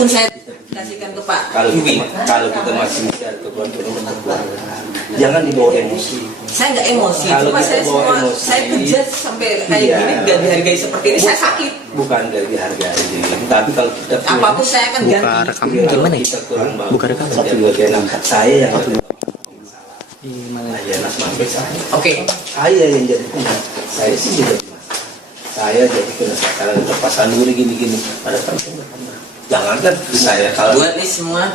pun saya kasihkan ke Pak Yumi. Kalau kita masih bicara jangan dibawa emosi. Saya nggak emosi, cuma saya kerja sampai kayak gini nggak dihargai seperti ini, saya sakit. Bukan nggak dihargai, tapi kalau kita apapun saya akan ganti. Buka rekam gimana ya? Buka rekam. Saya yang Di mana? Anak sampai saya. Oke. Saya yang jadi kena. Saya sih jadi masalah. Saya jadi kena sekarang Pak Sanuri gini-gini. Padahal kan jangankan saya kalau buat nih semua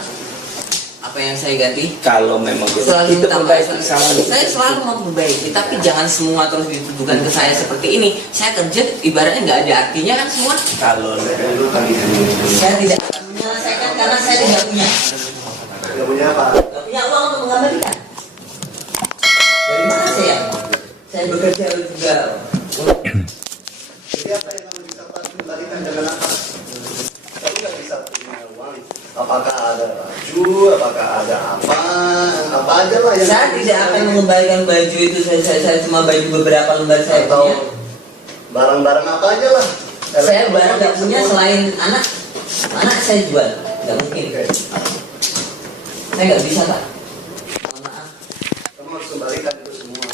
apa yang saya ganti. Kalau memang selalu kita perbaiki, kesalahan, saya selalu mau memperbaiki, tapi jangan semua terus dituduhkan ke saya seperti ini. Saya kerja ibaratnya nggak ada artinya kan semua. Kalau saya tidak akan menyelesaikan karena saya tidak punya. Tidak punya apa? Tidak punya uang untuk mengembalikan. Dari mana saya? Saya bekerja juga. Jadi apa yang kamu bisa kembalikan dengan apa? Kamu nggak bisa punya uang. Apakah ada baju, apakah ada apa aja lah yang Saya tidak akan mengembalikan baju itu. Saya cuma baju beberapa lembar saya atau punya. barang-barang apa aja lah. Saya barang nggak punya selain anak. Anak saya jual, nggak mungkin. Saya nggak bisa Pak. Mohon maaf. Kamu harus kembalikan itu semua.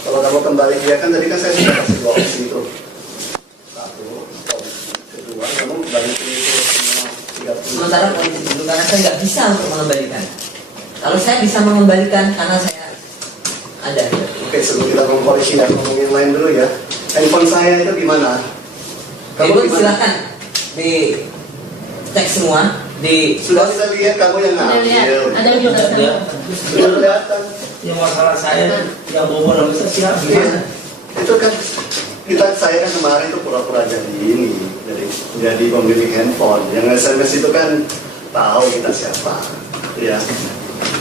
Kalau kamu kembali dia kan tadi kan saya sudah kasih dua opsi itu. Satu, kedua kamu kembalikan itu semua 30. Sementara politik dulu karena saya nggak bisa untuk mengembalikan. Kalau saya bisa mengembalikan karena saya ada. Oke, sebelum kita ngomong polisi dan ngomong yang lain dulu ya. Handphone saya itu gimana? Ibu silakan di cek semua di Sudah kita lihat kamu yang ngambil. Ada juga. Sudah kelihatan. yang masalah saya yang bobo dan besar siapa? Iya. Itu kan saya kan kemarin itu pura-pura jadi ini, jadi pemilik handphone. Yang SMS itu kan tahu kita siapa, ya.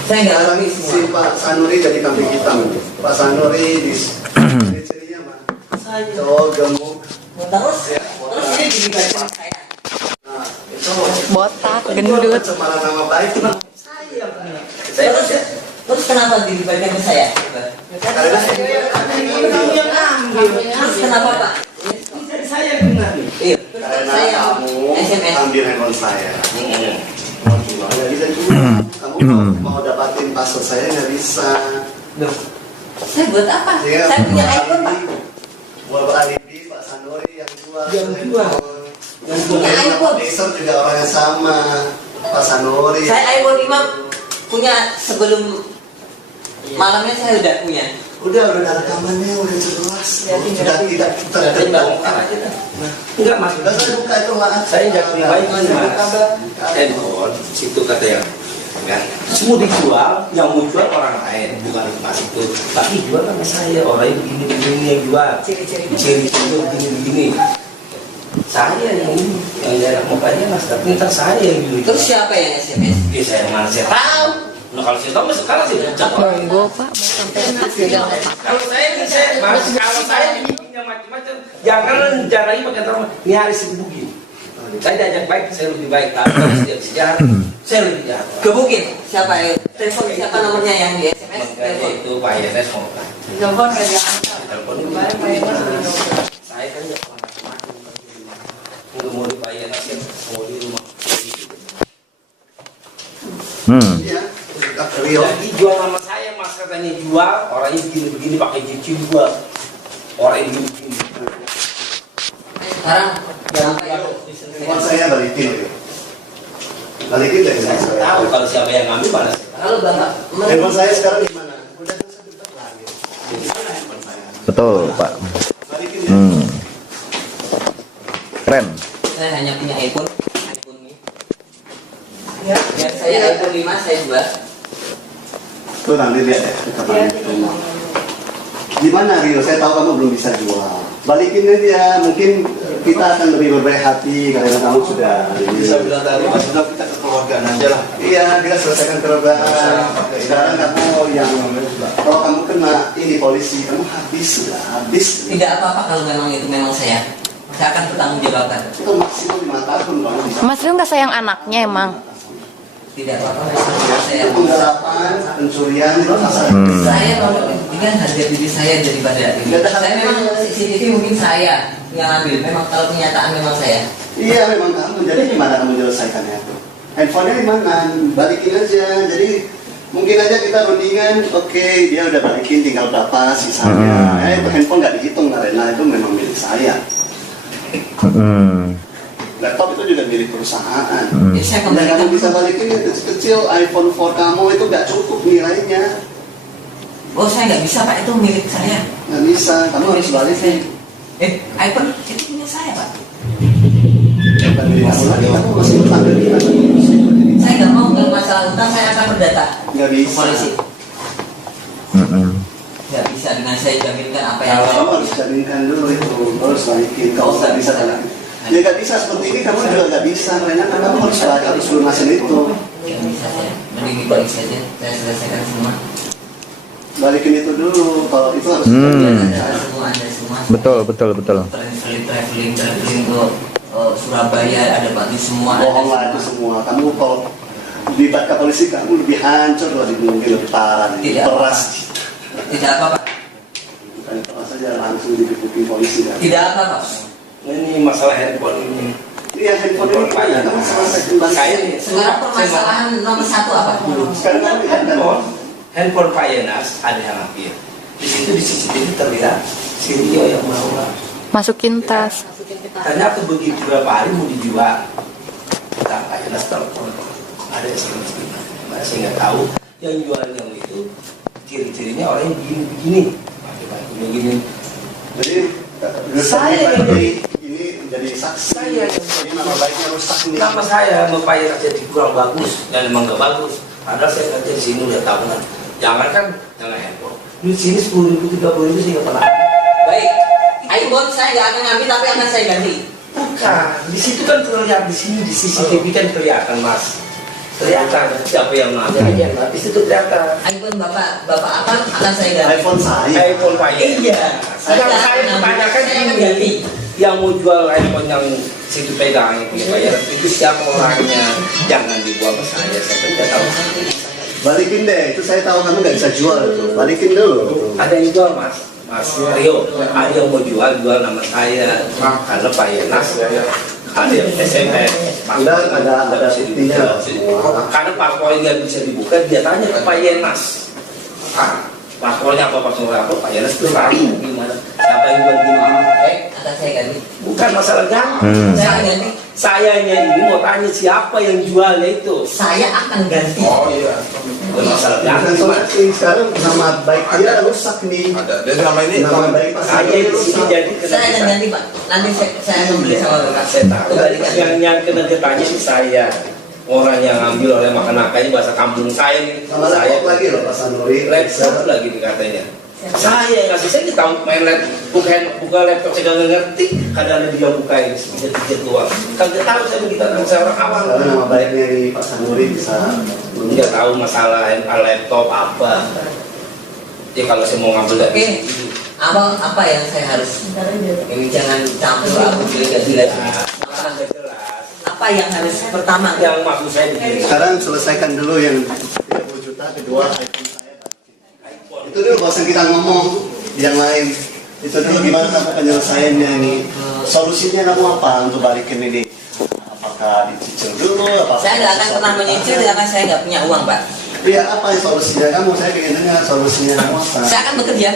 saya nggak Sekarang ngerti si semua. Pak Sanuri jadi kambing hitam. Pak Sanuri di cirinya mah cowok gemuk. Terus ini diberikan saya. Nah, itu Botak, itu gendut. pencemaran nama baik. Terus kenapa diberikan ke saya? Karena Kamu yang ambil. Terus kenapa Pak? Jadi saya yang benar nih. Iya. karena Saya kamu SMS. ambil handphone saya. Mau jual nggak bisa jual. Kamu mau dapatin password saya nggak bisa. Loh, saya buat apa? Iya, Saya punya iPhone Pak. Buat alibi Pak Sanuri yang jual. Yang jual. Yang punya iPhone. Produser juga orang yang sama. Pak Sanuri. Saya iPhone 5 punya sebelum malamnya saya udah punya. Udah ada rekamannya, udah jelas. Sudah tidak Berarti Mbak terbongkar. aja dah. Enggak mas, Sudah saya buka itu lah. saya nggak baik mas. Handphone situ kata yang kan semua dijual, yang mau jual orang lain bukan mas itu. Tapi jual sama saya orang yang begini yang jual. Ciri itu begini. Saya yang ini yang jarak mukanya mas, tapi ntar saya yang dulu. Terus siapa yang SMS? Ya saya mana saya tahu. Nah kalau saya tahu mas sekarang saya udah Monggo Pak, mau sampai juga nggak apa-apa. Kalau saya mas, kalau saya bikin yang macam-macam, jangan jarai pakai terus. Ini hari begini. Saya diajak baik, saya lebih baik. Tapi setiap sejarah, saya lebih jahat. Gebukin. Siapa ya? Telepon siapa nomornya yang di SMS? Makanya Telepon. itu Pak Yenes mau kan. Telepon nggak diangkat. Telepon itu Kemarin Pak Yenes saya kan nggak pernah macam-macam. Untuk mau di Pak Yenes ya, mau di rumah. Iya. Rio. Jadi jual sama saya mas katanya jual, orangnya begini pakai cicil jual. Orang ini begini. Sekarang sampai Handphone saya balikin. Balikin dari Saya saya. tahu kalau siapa yang ngambil mana. kalau Bapak Handphone saya sekarang di mana? Udah saya tetap lagi. Di mana handphone saya? Betul Pak. Balikin ya. Keren. saya hanya punya iPhone ini. Ya, saya iPhone 5 saya jual. Tuh nanti lihat ya. Gimana Rio? Saya tahu kamu belum bisa jual. Balikin aja. Mungkin kita akan lebih berbaik hati karena kamu sudah. Bisa bilang tadi mas bilang kita kekeluargaan aja lah. Iya, kita selesaikan kerobahan. Sekarang kamu yang kalau kamu kena ini polisi, kamu habis sudah habis. Tidak apa-apa kalau memang itu memang saya. Saya akan bertanggung jawabkan. Itu maksimal 5 tahun kamu bisa. Mas Rio nggak sayang anaknya emang? Tidak apa-apa. Saya Itu penggelapan, pencurian, itu masalah. saya kalau kepentingan harga diri saya daripada ini. Saya memang CCTV mungkin saya yang ambil. Memang kalau kenyataan memang saya. Iya memang kamu. Jadi gimana kamu menyelesaikannya itu? Handphonenya di mana? Balikin aja. Jadi mungkin aja kita rundingan. Oke, dia udah balikin, tinggal berapa sisanya. Itu handphone nggak dihitung karena itu memang milik saya. Laptop itu juga milik perusahaan. Ya, saya Dan kembalikan. kamu bisa balikin itu kecil iPhone 4 kamu itu nggak cukup nilainya. Oh saya nggak bisa Pak, itu milik saya. Nggak bisa, kamu harus balikin. iPhone itu punya saya Pak. Bukan milik kamu lagi, kamu masih utang dari dia. Saya nggak mau kalau masalah utang saya akan berdata. Nggak ke bisa. polisi. Nggak bisa dengan saya jaminkan apa yang Kalau saya. kamu harus jaminkan dulu itu, harus balikin. Kalau nggak bisa kan? Ya nggak bisa seperti ini, kamu juga nggak bisa. Karena kan kamu harus balik, harus lunasin itu. Nggak bisa saya. Mending dibalik saja. Saya selesaikan semua. Balikin itu dulu. Kalau itu harus Anda semua. Betul. Traveling ke Surabaya ada batu semua. bohong lah itu semua. Kamu kalau libat ke polisi, kamu lebih hancur lagi, mungkin lebih parah. Tidak. Peras. Tidak apa Pak. Bukan peras saja, langsung digebukin polisi. Kan? Tidak apa Pak. Ini masalah handphone ini. Iya, handphone ini banyak. Kamu selesai kembali. Saya Sekarang permasalahan nomor satu apa dulu? Sekarang kamu lihat kan? handphone Pak Yenas ada yang ambil. Di situ di CCTV terlihat si Rio yang bawa. Masukin tas. Ternyata begitu berapa hari mau dijual. Kita Pak Yenas telepon. Ada yang saya nggak tahu. Yang jual yang itu ciri-cirinya orang yang begini-begini. Begini. Jadi Saya ini jadi saksi. Saya Jadi nama baiknya rusak nih. Nama saya sama Pak Yenas jadi kurang bagus dan emang nggak bagus. Padahal saya kerja di sini udah tahunan. Jangan handphone. Di sini 10.000, 30.000 sih nggak pernah. Baik. iPhone saya nggak akan ngambil tapi akan saya ganti. Bukan, di situ kan terlihat di sini di CCTV kan kelihatan Mas. Kelihatan siapa yang mengambil aja. Di situ kelihatan. iPhone bapak apa akan saya ganti. iPhone saya. iPhone Pak Yenas. Iya. Yang saya tanyakan saya akan ini. ganti. Yang mau jual iPhone yang situ pegang yang punya Pak Yenas itu siapa orangnya? Jangan dibuat ke saya kan nggak tahu. Balikin deh, itu saya tahu kamu nggak bisa jual itu. Balikin dulu. Ada yang jual Mas Rio, ada yang mau jual nama saya karena Pak Yenas ada yang SMS. Ada buktinya. Karena parpol nggak bisa dibuka, dia tanya ke Pak Yenas. Parpolnya apa, Pak Yenas itu tahu gimana. Siapa yang jual gini? Baik, akan saya ganti. Bukan masalah ganti. Saya akan ganti. Sayanya ini mau tanya siapa yang jualnya itu. Saya akan ganti. Oh iya. Bukan masalah Bukan ganti Mas. solusi. Sekarang nama baik dia rusak nih. Ada. Dan selama ini Nama baik Saya di sini jadi kena Saya akan ganti Pak. Nanti saya membeli sama bapak. Saya tahu. Kembalikan. Yang kena ditanya ini saya. Orang yang ambil oleh makan ini bahasa kampung saya nih. Sama Saya laptop lagi loh Pak Sanuri. laptop lagi dikatanya. Saya yang ngasih, saya nggak tahu main laptop, buka laptop saya nggak ngerti. Kadang ada dia bukain sedikit doang. Kagak tahu saya begitu dengan saya orang awam. Sekarang nama baiknya ini Pak Sanuri bisa. Nggak tahu masalah laptop apa. Ya kalau saya mau ngambil dari Oke. Apa yang saya harus? Ini jangan campur aku gila-gila. Apa yang harus pertama? yang maksud saya begini. Sekarang selesaikan dulu yang 30 juta, kedua iPhone saya balikin. Itu dulu bosan kita ngomong yang lain. Itu dulu gimana kamu penyelesaiannya ini? Solusinya kamu apa untuk balikin ini? Apakah dicicil dulu? Apakah Saya nggak akan pernah menyicil karena saya nggak punya uang Pak. Iya, apa yang solusinya kamu? Saya pengen dengar solusinya kamu apa? Saya akan bekerja.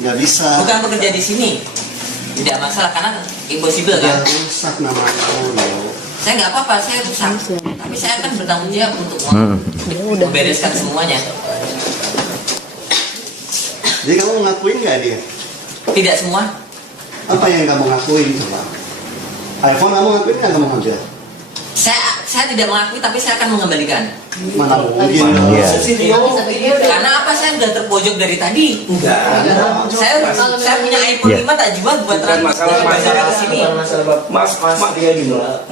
Nggak bisa. Bukan bekerja di sini. Tidak masalah karena impossible kan. Udah rusak nama kamu loh. Saya nggak apa-apa, saya rusak. Tapi saya akan bertanggung jawab untuk membereskan semuanya. Jadi kamu ngakuin nggak dia? Tidak semua. Apa yang kamu ngakuin coba? iPhone kamu ngakuin nggak kamu ngambil? Saya tidak mengakui tapi saya akan mengembalikan. Mana mungkin? Iya. Karena apa saya udah terpojok dari tadi. Enggak. Saya punya iPhone 5 tak jual buat Bukan masalah ke sini.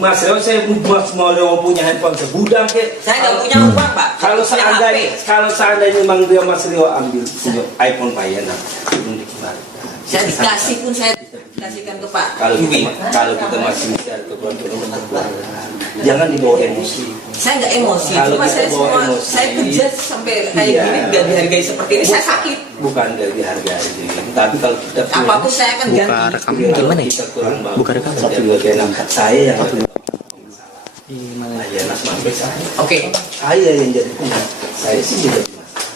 Mas Leo saya mau punya handphone segudang kek. Saya nggak punya uang Pak. Kalau Saya punya HP. seandainya memang dia Mas Leo ambil punya iPhone Pak Yana, Saya dikasih pun saya kasihkan ke Pak kalau Yui. kita masih bisa kebutuhan Jangan dibawa emosi. Saya nggak emosi, Kalau cuma saya dibawa semua emosi, saya kerja sampai kayak iya. gini dan dihargai seperti ini, saya sakit. Bukan dari dihargai. Tapi kalau kita Apapun saya akan Buka ganti. rekaman gimana ya? kita kurang bagus, Buka rekaman. kita juga enak. Saya yang Di mana? saya enak sampai saya. Oke, Saya yang jadi kena. Saya sih juga masalah.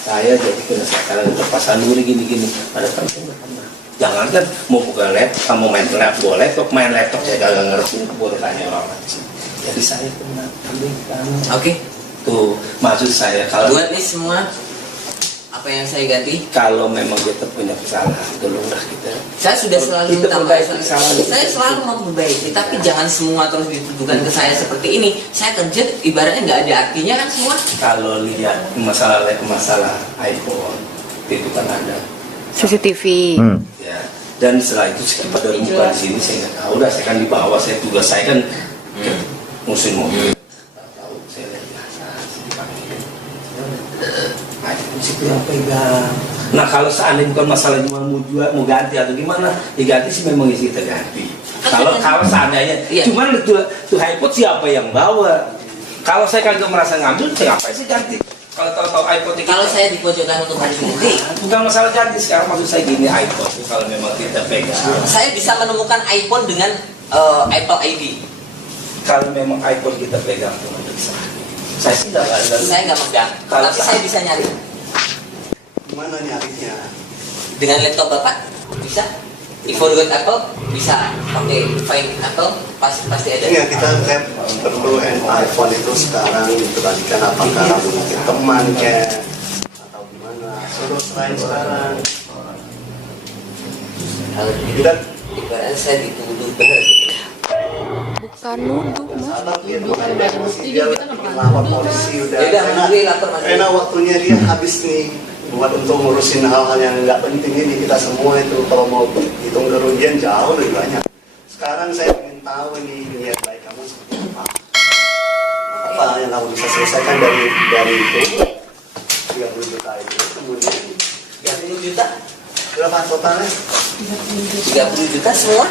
Saya jadi kena sekarang terpaksa luri gini-gini. Ada kan saya nggak pernah. Jangan kan mau buka laptop, mau main laptop, main laptop saya gak ngerti, boleh tanya orang lain. Jadi saya kena. oke. Tuh maksud saya kalau Buat nih semua apa yang saya ganti, kalau memang kita punya kesalahan, tolonglah kita. saya sudah selalu Kita minta perbaiki maaf. kesalahan. Saya selalu memperbaiki, tapi jangan semua terus dituduhkan ke saya seperti ini. Saya kerja ibaratnya nggak ada artinya kan semua. Kalau lihat masalah iPhone itu kan ada CCTV. ya, dan setelah itu saya pada buka di sini saya nggak tahu dah, saya kan di bawah, saya tugas saya kan musim mobil. Tahu saya lihat biasa dipanggil. iPhone situ yang pegang. Nah kalau seandainya bukan masalah cuma mau jual, mau ganti atau gimana, diganti sih memang isi kita ganti. Kalau seandainya, Iya. cuman tuh iPod siapa yang bawa? Kalau saya kagak merasa ngambil, saya ngapain sih ganti? Kalau tahu iPod itu, Kalau saya dipojokkan untuk ganti, bukan masalah ganti sekarang, maksud saya gini, iPod itu kalau memang kita pegang, saya bisa menemukan iPhone dengan Apple ID. kalau memang iPod kita pegang, saya sih nggak ada. Saya nggak megang, Kalau tapi saya bisa nyari Gimana nyarinya? dengan laptop bapak bisa. iPhone with Apple bisa pakai Find Apple pasti ada. Ya kita perlu iPhone itu sekarang diperhatikan apakah kamu mungkin teman kayak atau gimana. Terus lain sekarang. Kalau Kita ibaratnya saya dituduh benar. Bukan nuduh, Mas. sabar dia dia lapor polisi udah. Ya udah, gue lapor Mas. Enak waktunya dia habis nih buat untuk ngurusin hal-hal yang nggak penting ini kita semua itu kalau mau hitung kerugian jauh lebih banyak. Sekarang saya ingin tahu ini niat baik kamu seperti apa. Apa yang kamu bisa selesaikan dari itu 30 juta itu kemudian 30 juta, berapa totalnya? 30 juta semua.